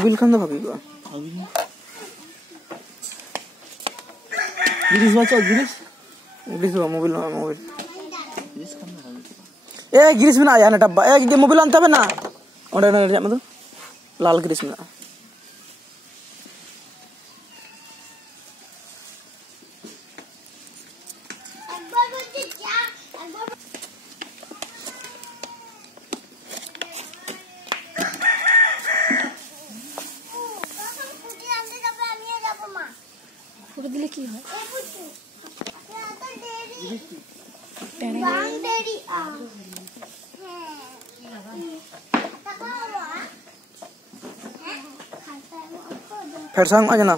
mobil kan tuh babi gua. Giris baca giris. Giris gua mobil na mobil. Giris kan na babi. Giris mena ya na dabba. Mobil anta bena. Onde na jam tu. Lal giris mena. দিলে কি হয় फिर संग आ जाना